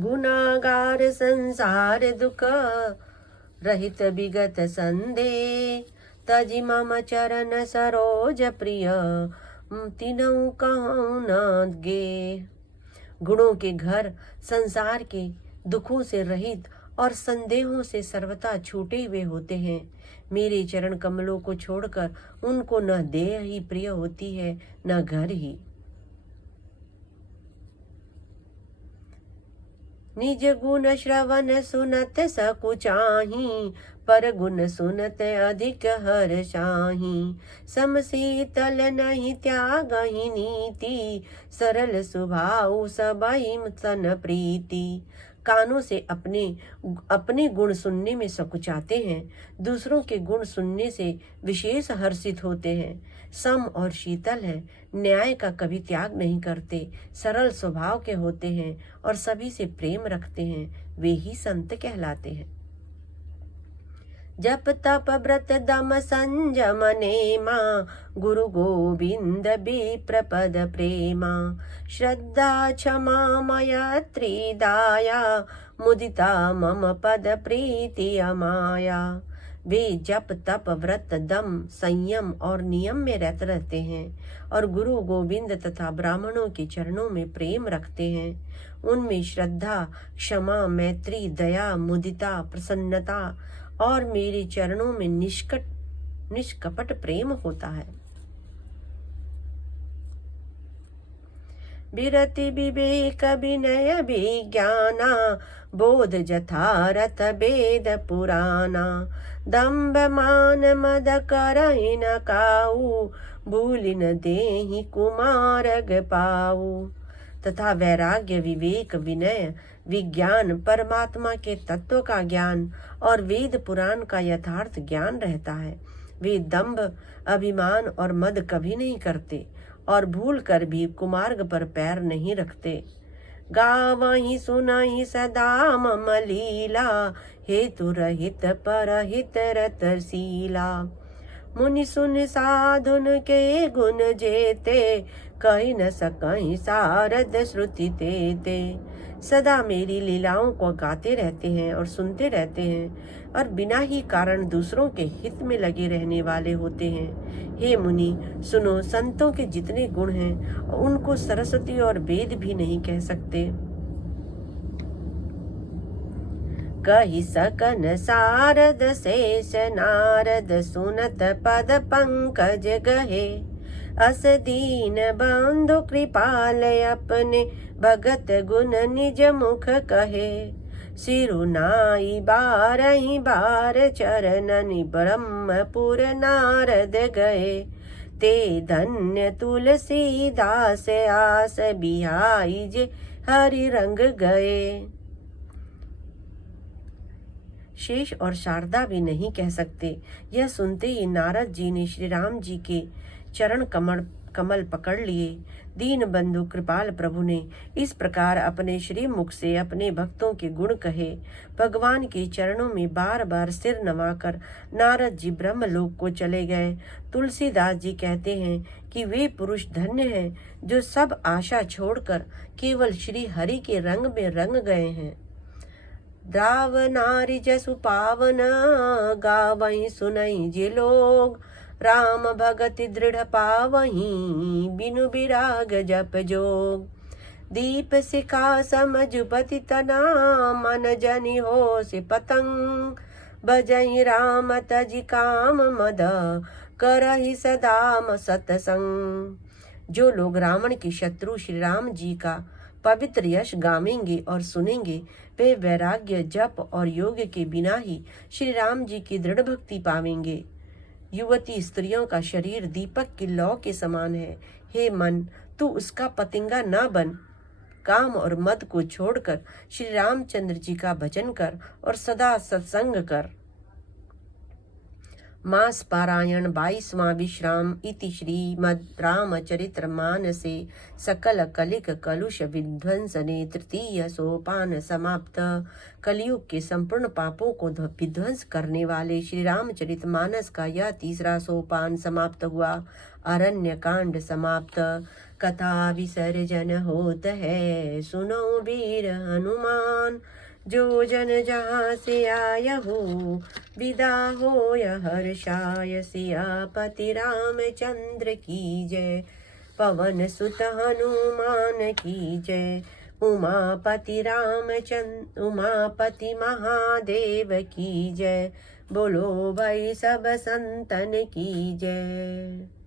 गुनागार संसार दुख रहित विगत संदेह, तजि मम चरण सरोज प्रिय तिनहु कहूँ न गे। गुणों के घर संसार के दुखों से रहित और संदेहों से सर्वथा छूटे हुए होते हैं। मेरे चरण कमलों को छोड़कर उनको न देह ही प्रिय होती है न घर ही। निज गुण श्रवण सुनत सकुचाही, पर गुण सुनत अधिक हर्षाही। सम शीतल नहीं त्यागहि नीति, सरल स्वभाव सबहि सन प्रीति। कानों से अपने गुण सुनने में सकुचाते हैं, दूसरों के गुण सुनने से विशेष हर्षित होते हैं। सम और शीतल है, न्याय का कभी त्याग नहीं करते, सरल स्वभाव के होते हैं और सभी से प्रेम रखते हैं, वे ही संत कहलाते हैं। जप तप व्रत दम संयम नेमा, गुरु गोविंद विप्र पद प्रेमा। श्रद्धा क्षमा मैत्री दाया, मुदिता मम पद प्रीति अमाया। वे जप तप व्रत दम संयम और नियम में रहते हैं और गुरु गोविंद तथा ब्राह्मणों के चरणों में प्रेम रखते हैं। उनमें श्रद्धा, क्षमा, मैत्री, दया, मुदिता, प्रसन्नता और मेरे चरणों में निष्कपट प्रेम होता है। विरति विवेक विनय विज्ञाना, बोध जथारथ वेद पुराना। दम्भ मान मद करहि न काऊ, भूलिन देहि कुमारग पाऊ। तथा वैराग्य, विवेक, विनय, विज्ञान, परमात्मा के तत्व का ज्ञान और वेद पुराण का यथार्थ ज्ञान रहता है। वे दंभ, अभिमान और मद कभी नहीं करते और भूल कर भी कुमार्ग पर पैर नहीं रखते। गावहि सुनहि सदा मम लीला, हेतु रहित परहित रतशीला। मुनि सुन साधुन के गुण जेते, कहि न सकहि सारद श्रुति तेते। सदा मेरी लीलाओं को गाते रहते हैं और सुनते रहते हैं और बिना ही कारण दूसरों के हित में लगे रहने वाले होते हैं। हे मुनि सुनो, संतों के जितने गुण हैं उनको सरस्वती और वेद भी नहीं कह सकते। कहि सकन सारद शेष नारद, सुनत पद पंकज गहे। अस दीन बंधु कृपाल अपने, भगत गुण निज मुख कहे। सिरुनाई बारहि बार चरणनि, ब्रह्मपुर नारद गए। ते धन्य तुलसीदास आस, बिहाई जे हरि रंग गए। शेष और शारदा भी नहीं कह सकते। यह सुनते ही नारद जी ने श्री राम जी के चरण कमल पकड़ लिए। दीन बंधु कृपाल प्रभु ने इस प्रकार अपने श्री मुख से अपने भक्तों के गुण कहे। भगवान के चरणों में बार बार सिर नवाकर नारद जी ब्रह्मलोक को चले गए। तुलसीदास जी कहते हैं कि वे पुरुष धन्य हैं जो सब आशा छोड़कर केवल श्री हरि के रंग में रंग गए हैं। दाव नारी जसु पावन, गावहि सुनहि जे लोग। राम भगति दृढ़ पावहीं, बिनु विराग जप जोग। दीप शिखा समझुपति तना, मन जनि हो से पतंग। बजहि राम तजि काम मद, करहि सदाम सतसंग। जो लोग रावण के शत्रु श्री राम जी का पवित्र यश गावेंगे और सुनेंगे, वे वैराग्य, जप और योग के बिना ही श्री राम जी की दृढ़ भक्ति पावेंगे। युवती स्त्रियों का शरीर दीपक की लौ के समान है। हे मन, तू उसका पतिंगा न बन। काम और मद को छोड़कर श्री रामचंद्र जी का भजन कर और सदा सत्संग कर। मास पारायण 22वां विश्राम इति श्रीमद् रामचरित्र मानसे सकल कलिक कलुष विध्वंसने तृतीय सोपान समाप्त। कलयुग के संपूर्ण पापों को विध्वंस करने वाले श्री रामचरित मानस का यह तीसरा सोपान समाप्त हुआ। अरण्य कांड समाप्त। कथा विसर्जन होत है, सुनो वीर हनुमान। जो जन जहाँ से आय हो, विदा होय हर्षाय। सियापति रामचंद्र की जय, पवन सुत हनुमान की जय। उमापति महादेव की जय। बोलो भाई सब संतन की जय।